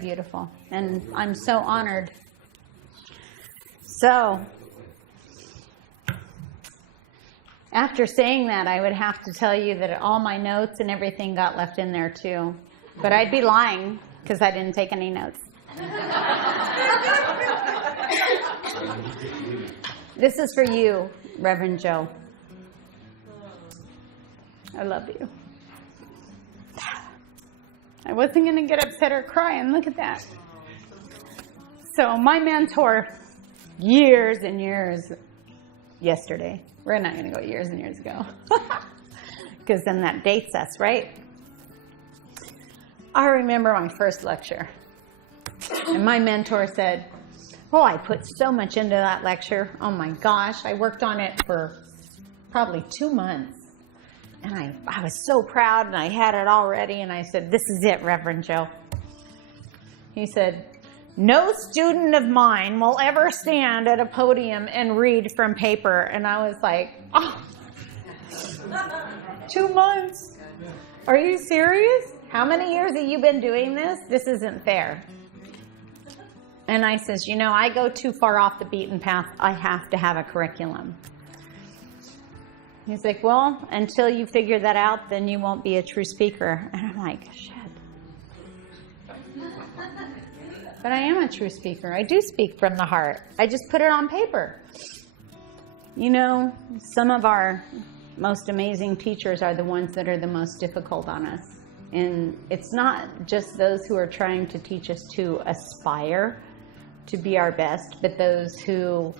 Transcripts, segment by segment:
beautiful. And I'm so honored. So, after saying that, I would have to tell you that all my notes and everything got left in there too. But I'd be lying because I didn't take any notes. This is for you, Reverend Joe. I love you. I wasn't going to get upset or cry, and look at that. So my mentor, years and years yesterday. We're not going to go years and years ago. Because then that dates us, right? I remember my first lecture. And my mentor said, oh, I put so much into that lecture. Oh my gosh, I worked on it for probably 2 months. And I was so proud, and I had it all ready. And I said, this is it, Reverend Joe. He said, no student of mine will ever stand at a podium and read from paper. And I was like, oh, 2 months? Are you serious? How many years have you been doing this? This isn't fair. And I says, you know, I go too far off the beaten path. I have to have a curriculum. He's like, well, until you figure that out, then you won't be a true speaker. And I'm like, shit. But I am a true speaker. I do speak from the heart. I just put it on paper. You know, some of our most amazing teachers are the ones that are the most difficult on us. And it's not just those who are trying to teach us to aspire to be our best, but those who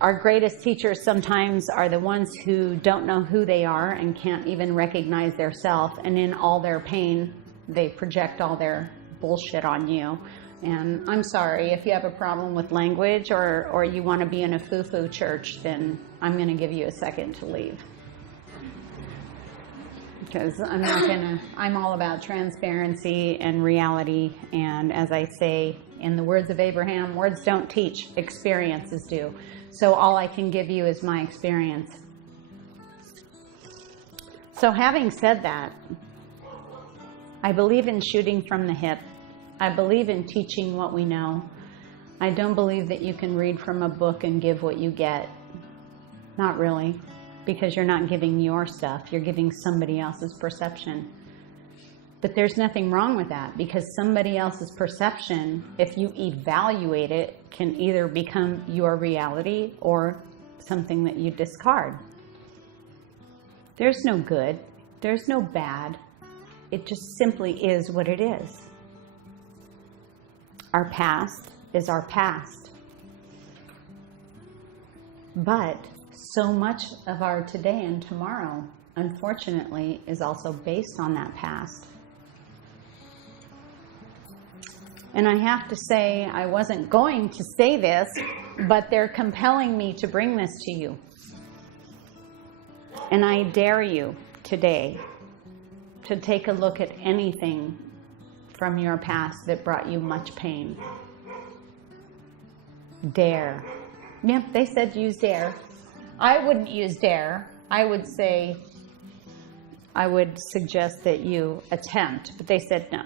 our greatest teachers sometimes are the ones who don't know who they are and can't even recognize their self. And in all their pain, they project all their bullshit on you. And I'm sorry, if you have a problem with language or you want to be in a foo-foo church, then I'm going to give you a second to leave. Because I'm all about transparency and reality. And as I say, in the words of Abraham, words don't teach, experiences do. So all I can give you is my experience. So having said that, I believe in shooting from the hip. I believe in teaching what we know. I don't believe that you can read from a book and give what you get. Not really. Because you're not giving your stuff, you're giving somebody else's perception. But there's nothing wrong with that, because somebody else's perception, if you evaluate it, can either become your reality or something that you discard. There's no good, there's no bad. It just simply is what it is. Our past is our past. But so much of our today and tomorrow, unfortunately, is also based on that past. And I have to say, I wasn't going to say this, but they're compelling me to bring this to you. And I dare you today to take a look at anything from your past that brought you much pain. Dare. Yep, they said use dare. I wouldn't use dare. I would suggest that you attempt, but they said no,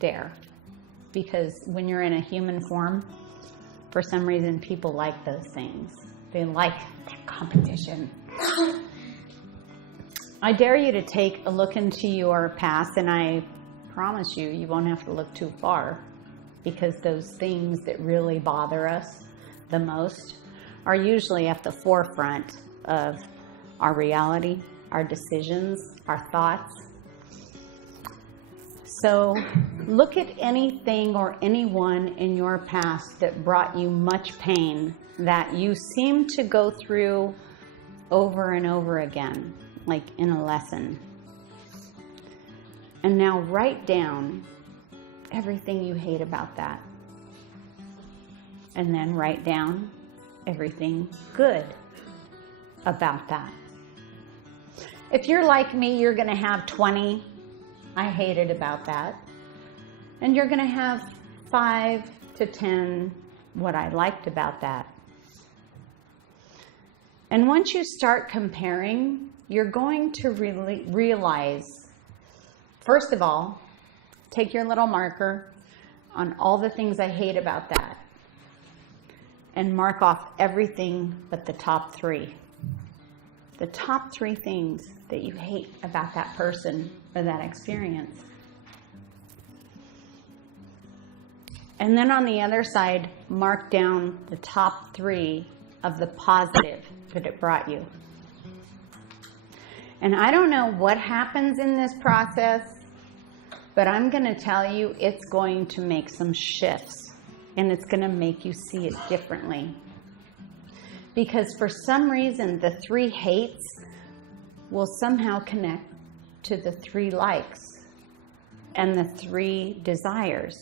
dare. Because when you're in a human form, for some reason, people like those things. They like that competition. I dare you to take a look into your past, and I promise you, you won't have to look too far, because those things that really bother us the most are usually at the forefront of our reality, our decisions, our thoughts. So look at anything or anyone in your past that brought you much pain that you seem to go through over and over again, like in a lesson. And now write down everything you hate about that. And then write down everything good about that. If you're like me, you're going to have 20 I hated about that. And you're going to have 5 to 10 what I liked about that. And once you start comparing, you're going to really realize, first of all, take your little marker on all the things I hate about that and mark off everything but the top 3. The top 3 things that you hate about that person or that experience. And then on the other side, mark down the top 3 of the positive that it brought you. And I don't know what happens in this process, but I'm going to tell you it's going to make some shifts, and it's going to make you see it differently. Because for some reason, the 3 hates will somehow connect to the 3 likes and the 3 desires.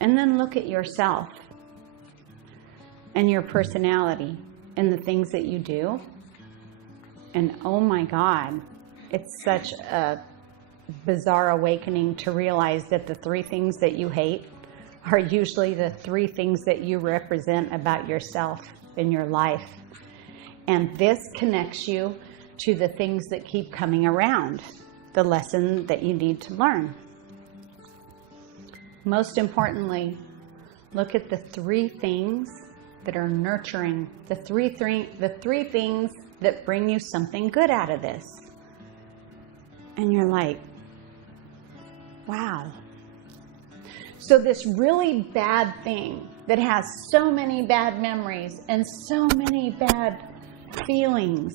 And then look at yourself and your personality and the things that you do. And oh my God, it's such a bizarre awakening to realize that the 3 things that you hate are usually the 3 things that you represent about yourself in your life. And this connects you to the things that keep coming around, the lesson that you need to learn. Most importantly, look at the 3 things that are nurturing, the three things that bring you something good out of this. And you're like, wow. So this really bad thing that has so many bad memories and so many bad feelings,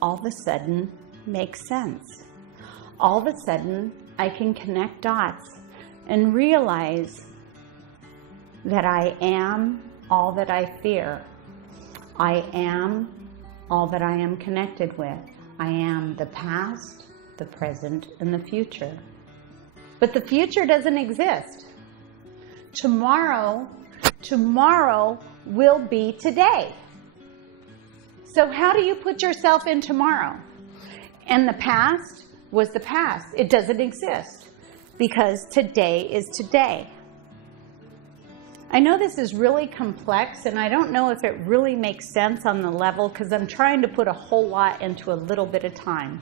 all of a sudden makes sense. All of a sudden, I can connect dots and realize that I am all that I fear. I am all that I am connected with. I am the past, the present, and the future. But the future doesn't exist. Tomorrow will be today. So how do you put yourself in tomorrow? And the past was the past. It doesn't exist because today is today. I know this is really complex, and I don't know if it really makes sense on the level because I'm trying to put a whole lot into a little bit of time.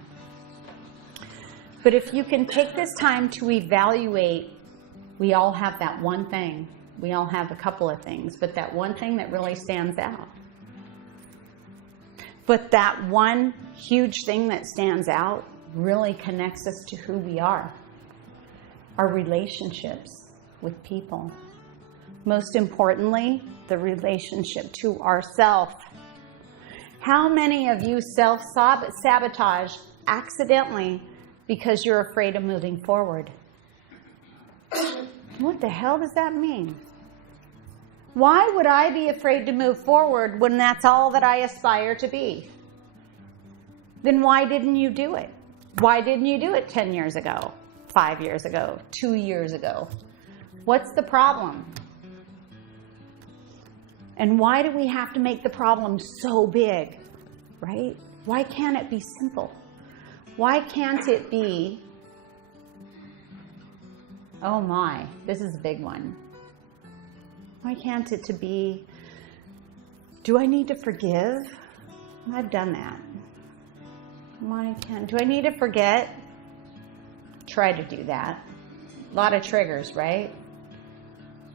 But if you can take this time to evaluate, we all have that one thing. We all have a couple of things, but that one thing that really stands out. But that one huge thing that stands out really connects us to who we are. Our relationships with people. Most importantly, the relationship to ourself. How many of you self-sabotage accidentally because you're afraid of moving forward? What the hell does that mean? Why would I be afraid to move forward when that's all that I aspire to be? Then why didn't you do it? Why didn't you do it 10 years ago, 5 years ago, 2 years ago? What's the problem? And why do we have to make the problem so big, right? Why can't it be simple? Why can't it be, oh my, this is a big one. Why can't it to be, do I need to forgive? I've done that. Do I need to forget? Try to do that. A lot of triggers, right?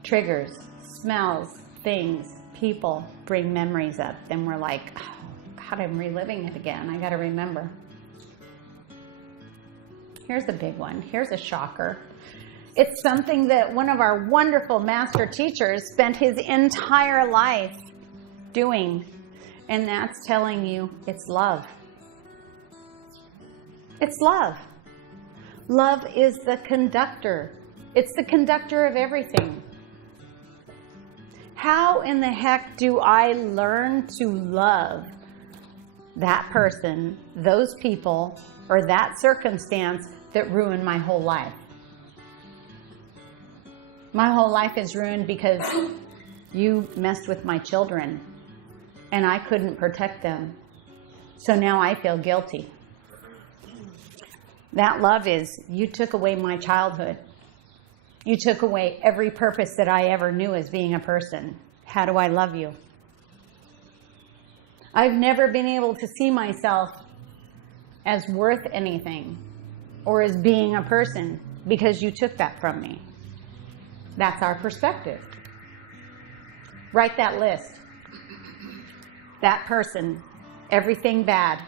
Triggers, smells, things, people bring memories up. Then we're like, oh, God, I'm reliving it again. I got to remember. Here's a big one. Here's a shocker. It's something that one of our wonderful master teachers spent his entire life doing, and that's telling you it's love. It's love. Love is the conductor. It's the conductor of everything. How in the heck do I learn to love that person, those people, or that circumstance that ruined my whole life? My whole life is ruined because you messed with my children and I couldn't protect them. So now I feel guilty. That love is, you took away my childhood. You took away every purpose that I ever knew as being a person. How do I love you? I've never been able to see myself as worth anything or as being a person. because you took that from me. That's our perspective. Write that list. That person, everything bad,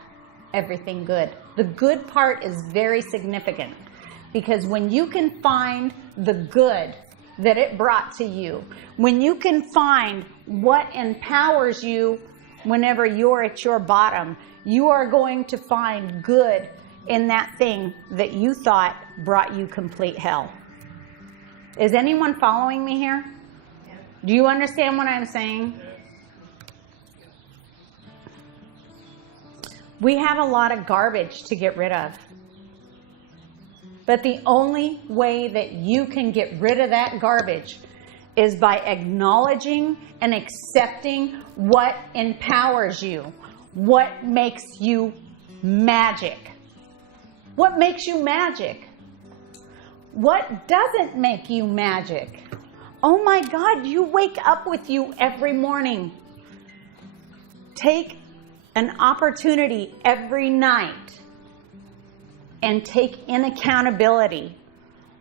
everything good. The good part is very significant because when you can find the good that it brought to you, when you can find what empowers you whenever you're at your bottom, you are going to find good in that thing that you thought brought you complete hell. Is anyone following me here? Yeah. Do you understand what I'm saying? Yeah. We have a lot of garbage to get rid of. But the only way that you can get rid of that garbage is by acknowledging and accepting what empowers you, what makes you magic. What makes you magic? What doesn't make you magic? Oh my God, you wake up with you every morning. Take an opportunity every night and take in accountability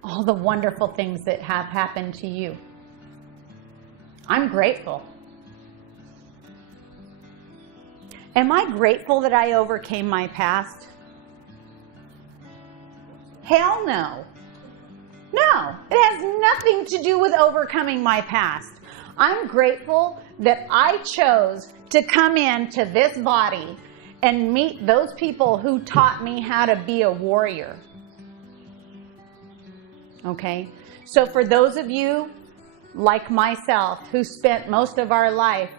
all the wonderful things that have happened to you. I'm grateful. Am I grateful that I overcame my past? Hell no. No, it has nothing to do with overcoming my past. I'm grateful that I chose to come into this body and meet those people who taught me how to be a warrior. Okay? So for those of you like myself who spent most of our life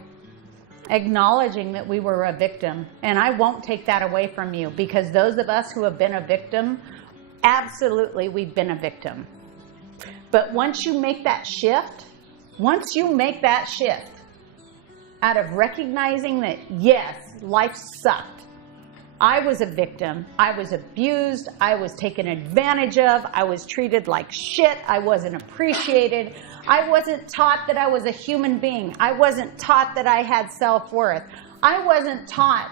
acknowledging that we were a victim, and I won't take that away from you, because those of us who have been a victim, absolutely we've been a victim. But once you make that shift out of recognizing that, yes, life sucked. I was a victim. I was abused. I was taken advantage of. I was treated like shit. I wasn't appreciated. I wasn't taught that I was a human being. I wasn't taught that I had self-worth. I wasn't taught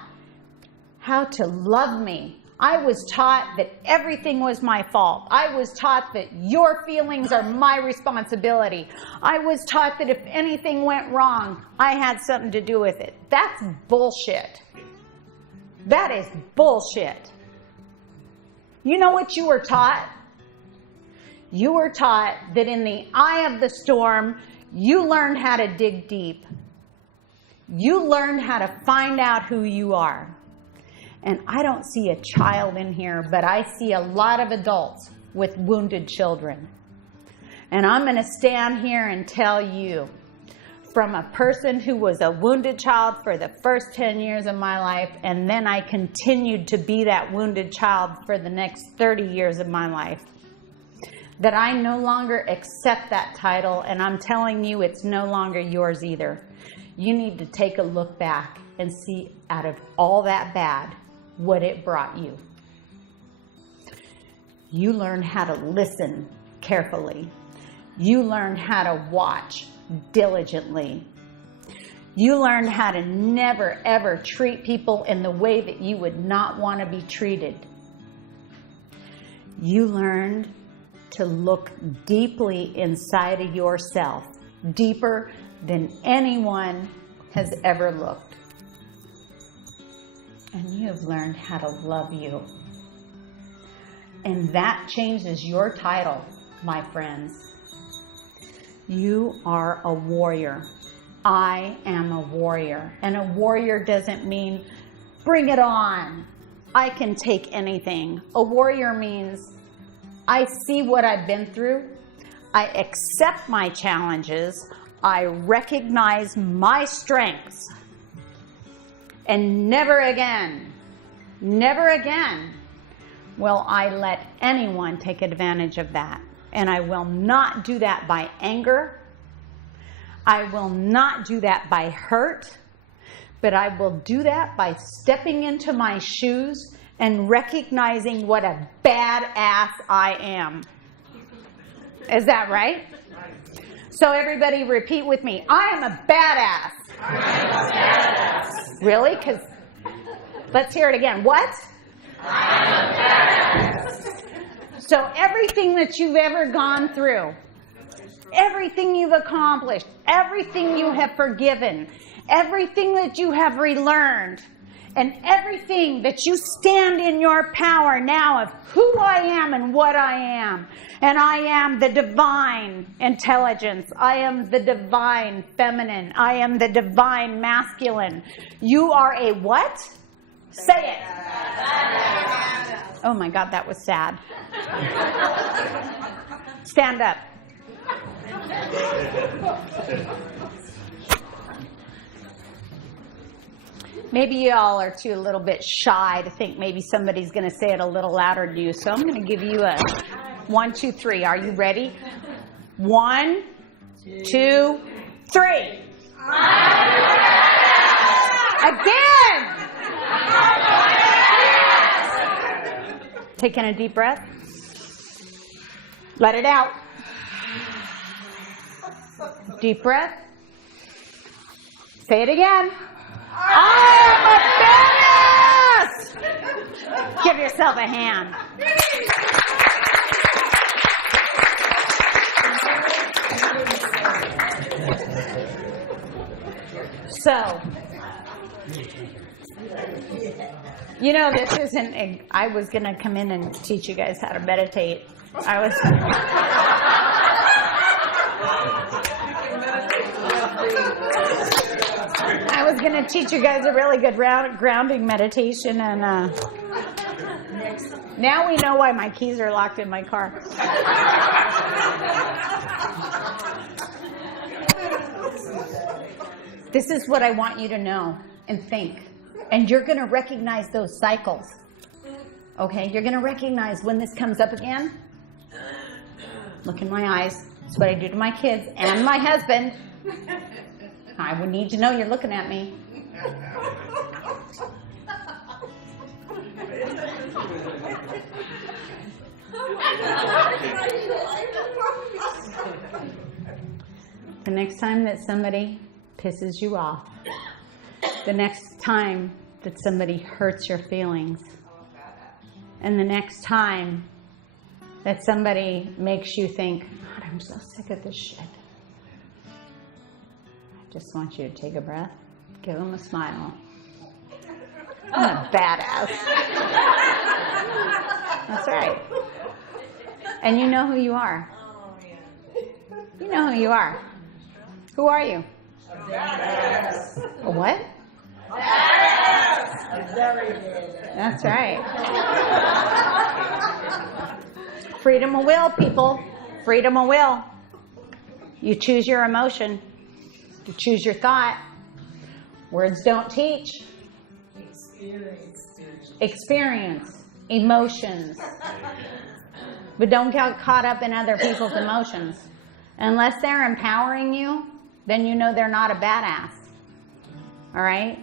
how to love me. I was taught that everything was my fault. I was taught that your feelings are my responsibility. I was taught that if anything went wrong, I had something to do with it. That's bullshit. That is bullshit. You know what you were taught? You were taught that in the eye of the storm, you learned how to dig deep. You learned how to find out who you are. And I don't see a child in here, but I see a lot of adults with wounded children. And I'm going to stand here and tell you, from a person who was a wounded child for the first 10 years of my life, and then I continued to be that wounded child for the next 30 years of my life, that I no longer accept that title, and I'm telling you it's no longer yours either. You need to take a look back and see out of all that bad, what it brought you. You learned how to listen carefully. You learned how to watch diligently. You learned how to never ever treat people in the way that you would not want to be treated. You learned to look deeply inside of yourself, deeper than anyone has ever looked. And you have learned how to love you. And that changes your title, my friends. You are a warrior. I am a warrior. And a warrior doesn't mean, bring it on. I can take anything. A warrior means, I see what I've been through. I accept my challenges. I recognize my strengths. And never again will I let anyone take advantage of that. And I will not do that by anger. I will not do that by hurt. But I will do that by stepping into my shoes and recognizing what a badass I am. Is that right? So everybody repeat with me. I am a badass. I am a badass. Really? Because let's hear it again. What? I am a badass. So everything that you've ever gone through, everything you've accomplished, everything you have forgiven, everything that you have relearned, and everything that you stand in your power now of who I am and what I am. And I am the divine intelligence. I am the divine feminine. I am the divine masculine. You are a what? Say it. Oh my God, that was sad. Stand up. Maybe y'all are too a little bit shy to think maybe somebody's going to say it a little louder to you. So I'm going to give you a 1, 2, 3. Are you ready? 1, 2, 3. Again. Taking a deep breath. Let it out. Deep breath. Say it again. I am a badass! Give yourself a hand. So, you know, this isn't, I was going to come in and teach you guys how to meditate. I was going to teach you guys a really good grounding meditation, and now we know why my keys are locked in my car. This is what I want you to know and think. And you're going to recognize those cycles. Okay? You're going to recognize when this comes up again. Look in my eyes. That's what I do to my kids and my husband. I would need to know you're looking at me. The next time that somebody pisses you off, the next time that somebody hurts your feelings, and the next time that somebody makes you think, God, I'm so sick of this shit. I just want you to take a breath, give them a smile. I'm a badass. That's right. And you know who you are. You know who you are. Who are you? A what? That's right. Freedom of will, people. Freedom of will. You choose your emotion. You choose your thought. Words don't teach. Experience. Emotions. But don't get caught up in other people's emotions. Unless they're empowering you, then you know they're not a badass. All right?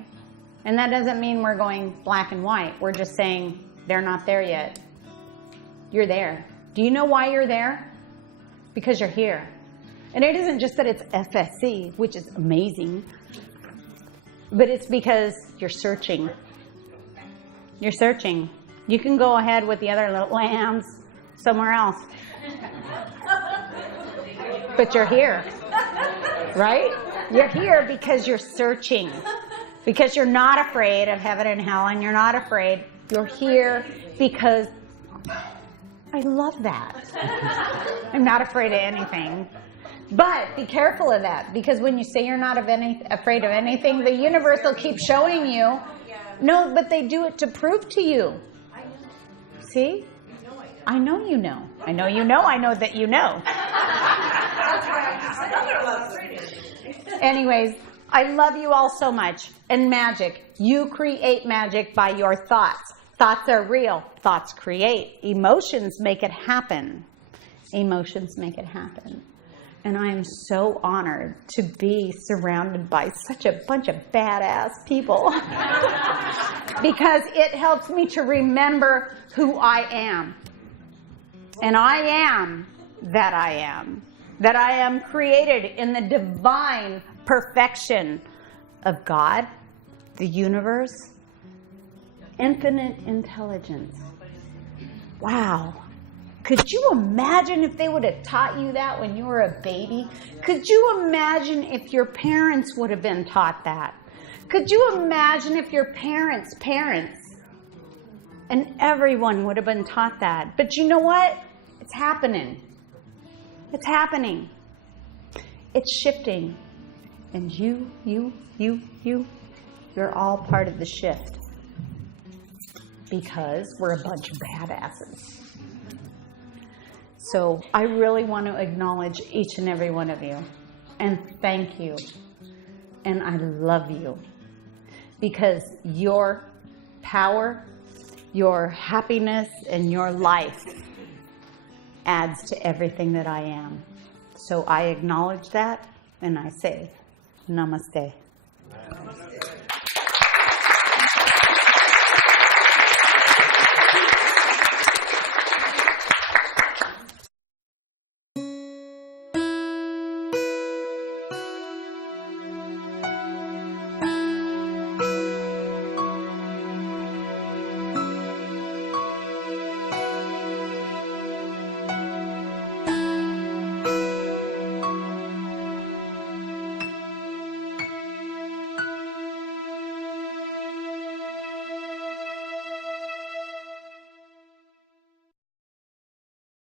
And that doesn't mean we're going black and white. We're just saying they're not there yet. You're there. Do you know why you're there? Because you're here. And it isn't just that it's FSC, which is amazing, but it's because you're searching. You're searching. You can go ahead with the other little lambs somewhere else. But you're here. Right? You're here because you're searching. Because you're not afraid of heaven and hell, and you're not afraid. You're here because I love that. I'm not afraid of anything. But be careful of that, because when you say you're not afraid of anything, the universe will keep showing you. No, but they do it to prove to you. See? I know you know. I know you know. I know that you know. Anyways, I love you all so much. And magic. You create magic by your thoughts. Thoughts are real. Thoughts create. Emotions make it happen. Emotions make it happen. And I am so honored to be surrounded by such a bunch of badass people. Because it helps me to remember who I am. And I am that I am. That I am created in the divine perfection of God, the universe, infinite intelligence. Wow. Could you imagine if they would have taught you that when you were a baby? Could you imagine if your parents would have been taught that? Could you imagine if your parents' parents and everyone would have been taught that? But you know what? It's happening. It's happening. It's shifting. And you're all part of the shift. Because we're a bunch of badasses. So I really want to acknowledge each and every one of you. And thank you. And I love you. Because your power, your happiness, and your life adds to everything that I am. So I acknowledge that, and I say, Namaste.